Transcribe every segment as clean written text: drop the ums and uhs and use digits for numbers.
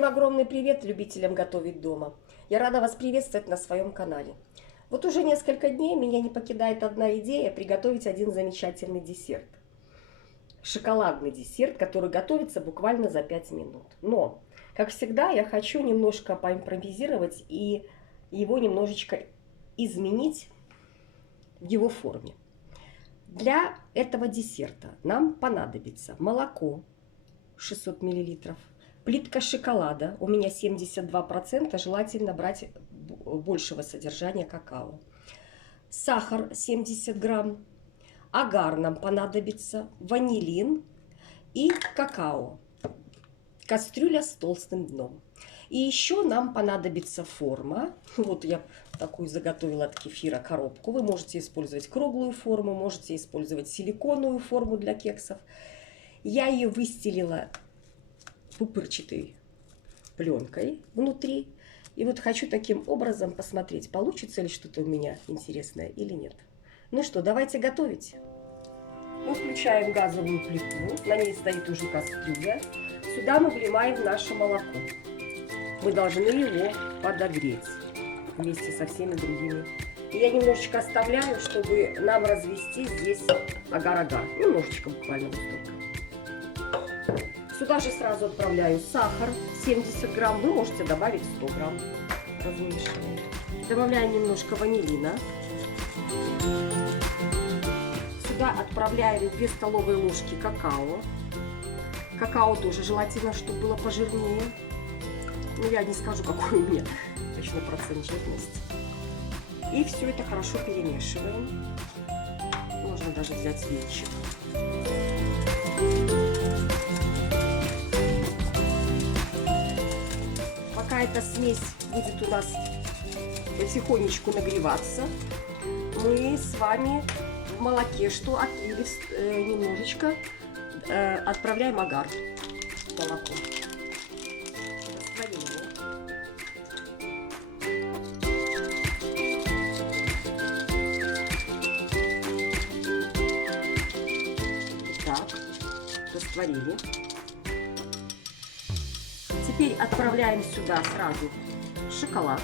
Всем огромный привет любителям готовить дома. Я рада вас приветствовать на своем канале. Вот уже несколько дней меня не покидает одна идея приготовить один замечательный десерт. Шоколадный десерт, который готовится буквально за 5 минут. Но, как всегда, я хочу немножко поимпровизировать и его немножечко изменить в его форме. Для этого десерта нам понадобится молоко 600 мл, плитка шоколада, у меня 72%, желательно брать большего содержания какао, сахар 70 грамм, агар нам понадобится, ванилин и какао, кастрюля с толстым дном. И еще нам понадобится форма. Вот я такую заготовила от кефира коробку. Вы можете использовать круглую форму, можете использовать силиконовую форму для кексов. Я ее выстелила пупырчатой пленкой внутри. И вот хочу таким образом посмотреть, получится ли что-то у меня интересное или нет. Ну что, давайте готовить. Мы включаем газовую плиту, на ней стоит уже кастрюля. Сюда мы вливаем наше молоко. Мы должны его подогреть вместе со всеми другими. И я немножечко оставляю, чтобы нам развести здесь агар-агар. Немножечко буквально вот столько. Сюда же сразу отправляю сахар 70 грамм. Вы можете добавить 100 грамм. Размешиваем. Добавляем немножко ванилина. Сюда отправляем 2 столовые ложки какао. Какао тоже желательно, чтобы было пожирнее. Ну, я не скажу, какой у меня точно процент жирности. И все это хорошо перемешиваем. Можно даже взять венчик. Пока эта смесь будет у нас потихонечку нагреваться, мы с вами в молоке, что отлили немножечко, отправляем агар в молоко. Растворили. Теперь отправляем сюда сразу шоколад.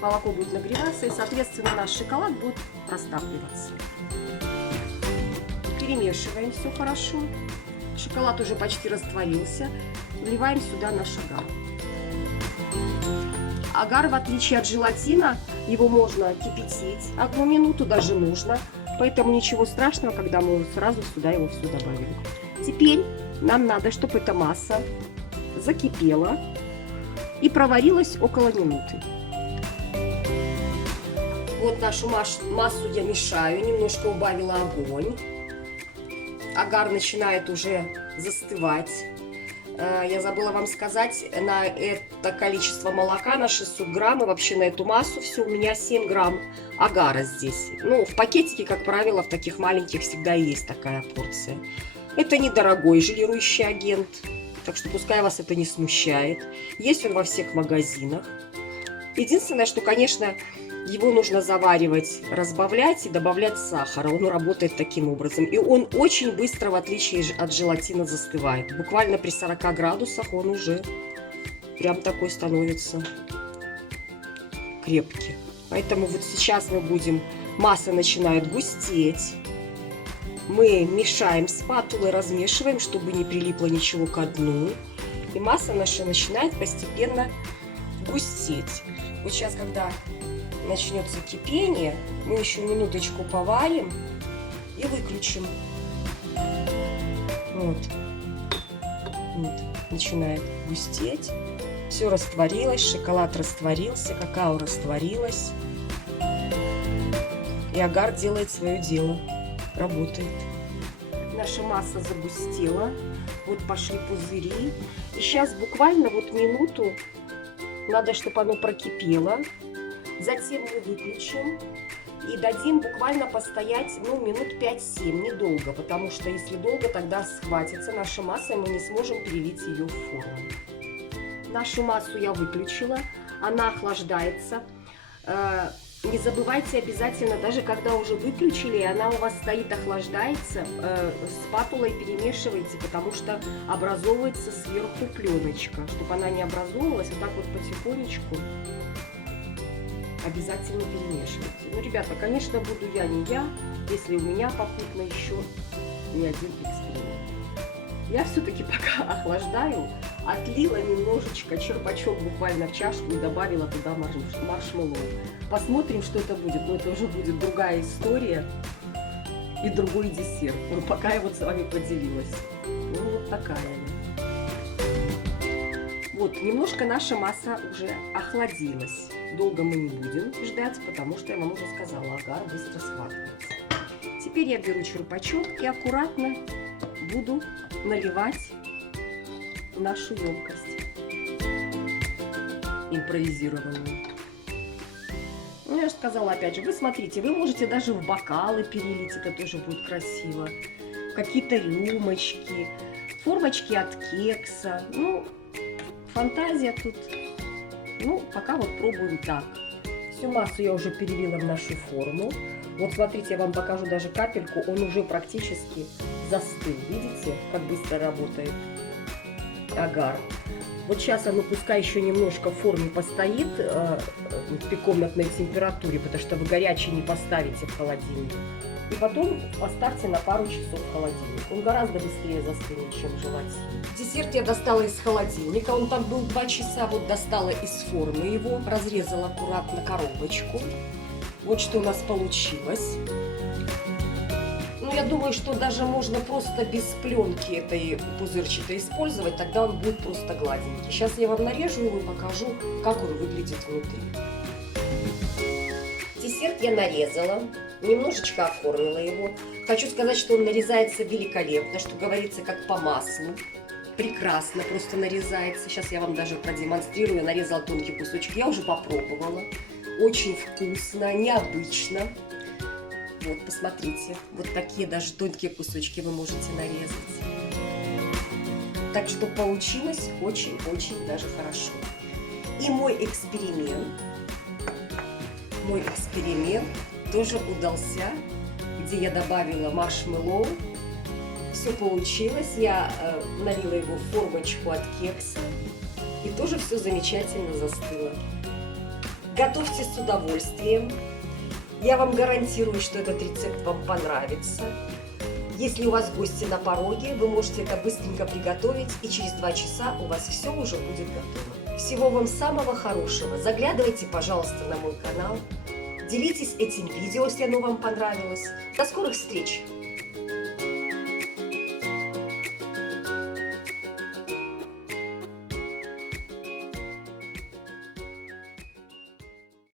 Молоко будет нагреваться, и, соответственно, наш шоколад будет растапливаться. Перемешиваем все хорошо. Шоколад уже почти растворился. Вливаем сюда наш агар. Агар, в отличие от желатина, его можно кипятить 1 минуту, даже нужно. Поэтому ничего страшного, когда мы сразу сюда его все добавим. Теперь нам надо, чтобы эта масса закипела и проварилась около минуты. Вот нашу массу я мешаю, немножко убавила огонь. Агар начинает уже застывать. Я забыла вам сказать, на это количество молока, на 600 грамм, и вообще на эту массу все у меня 7 грамм агара здесь. Ну, в пакетике, как правило, в таких маленьких всегда есть такая порция. Это недорогой желирующий агент, так что пускай вас это не смущает. Есть он во всех магазинах. Единственное, что, конечно, его нужно заваривать, разбавлять и добавлять сахара. Он работает таким образом. И он очень быстро, в отличие от желатина, застывает. Буквально при 40 градусах он уже прям такой становится крепкий. Поэтому вот сейчас мы будем... Масса начинает густеть. Мы мешаем спатулой, размешиваем, чтобы не прилипло ничего ко дну. И масса наша начинает постепенно густеть. Вот сейчас, когда начнется кипение, мы еще минуточку поварим и выключим. Вот. Начинает густеть. Все растворилось, шоколад растворился, какао растворилось. И агар делает свое дело. Работает. Наша масса загустела. Вот пошли пузыри. И сейчас буквально вот минуту надо, чтобы оно прокипело. Затем мы выключим и дадим буквально постоять, ну, минут 5-7, недолго, потому что если долго, тогда схватится наша масса, и мы не сможем перелить ее в форму. Нашу массу я выключила, она охлаждается. Не забывайте обязательно, даже когда уже выключили, и она у вас стоит, охлаждается, спатулой перемешивайте, потому что образовывается сверху пленочка. Чтобы она не образовывалась, вот так вот потихонечку обязательно перемешивайте. Ну, ребята, конечно, буду я не я, если у меня попутно еще не один эксперимент. Я все-таки пока охлаждаю, отлила немножечко, черпачок буквально в чашку и добавила туда маршмеллоу. Посмотрим, что это будет. Но это уже будет другая история и другой десерт. Но пока я вот с вами поделилась. Ну, вот такая она. Вот, немножко наша масса уже охладилась. Долго мы не будем ждать, потому что я вам уже сказала, агар быстро схватывается. Теперь я беру черпачок и аккуратно буду наливать нашу емкость импровизированную. Ну, я же сказала, опять же, вы смотрите, вы можете даже в бокалы перелить, это тоже будет красиво. Какие-то рюмочки, формочки от кекса. Ну, фантазия тут. Ну, пока вот пробуем так. Всю массу я уже перелила в нашу форму. Вот смотрите, я вам покажу даже капельку, он уже практически застыл. Видите, как быстро работает агар. Вот сейчас оно пускай еще немножко в форме постоит при комнатной температуре, потому что вы горячий не поставите в холодильник. И потом поставьте на пару часов в холодильник. Он гораздо быстрее застынет, чем желатин. Десерт я достала из холодильника. Он там был 2 часа. Вот достала из формы его. Разрезала аккуратно коробочку. Вот что у нас получилось. Ну, я думаю, что даже можно просто без пленки этой пузырчатой использовать. Тогда он будет просто гладенький. Сейчас я вам нарежу его и покажу, как он выглядит внутри. Десерт я нарезала. Немножечко оформила его. Хочу сказать, что он нарезается великолепно, что говорится, как по маслу. Прекрасно просто нарезается. Сейчас я вам даже продемонстрирую. Я нарезала тонкий кусочек. Я уже попробовала. Очень вкусно, необычно. Вот, посмотрите. Вот такие даже тонкие кусочки вы можете нарезать. Так что получилось очень-очень даже хорошо. И мой эксперимент тоже удался, где я добавила маршмеллоу. Все получилось, я налила его в формочку от кекса, и тоже все замечательно застыло. Готовьте с удовольствием. Я вам гарантирую, что этот рецепт вам понравится. Если у вас гости на пороге, вы можете это быстренько приготовить, и через 2 часа у вас все уже будет готово. Всего вам самого хорошего. Заглядывайте, пожалуйста, на мой канал. Делитесь этим видео, если оно вам понравилось. До скорых встреч!